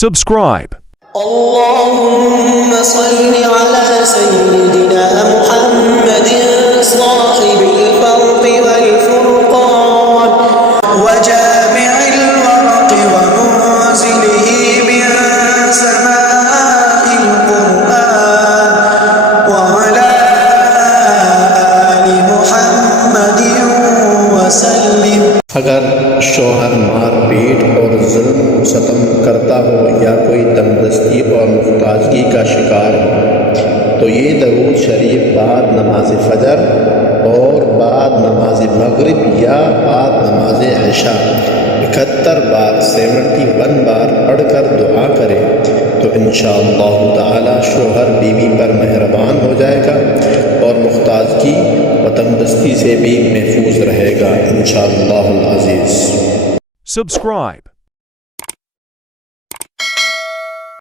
Subscribe. اللهم صل على سيدنا محمد صاحب الفرق والفرقان وجامع الورق ومنزله من سماء القرآن وعلى آل محمد وسلم। अगर शौहर मार पीट और जुल्म सतम करता हो या कोई तंगदस्ती और मुहताजगी का शिकार हो तो ये दरूद शरीफ बाद नमाज फ़जर और बाद नमाज मगरिब या बाद नमाज इशा 71 बार 71 बार पढ़कर दुआ करें तो इंशाअल्लाह ताला शौहर बीवी पर मेहरबान हो जाएगा और मुहताजगी व तंगदस्ती से भी महफूज रहेगा इंशाअल्लाह अज़ीज़। Subscribe.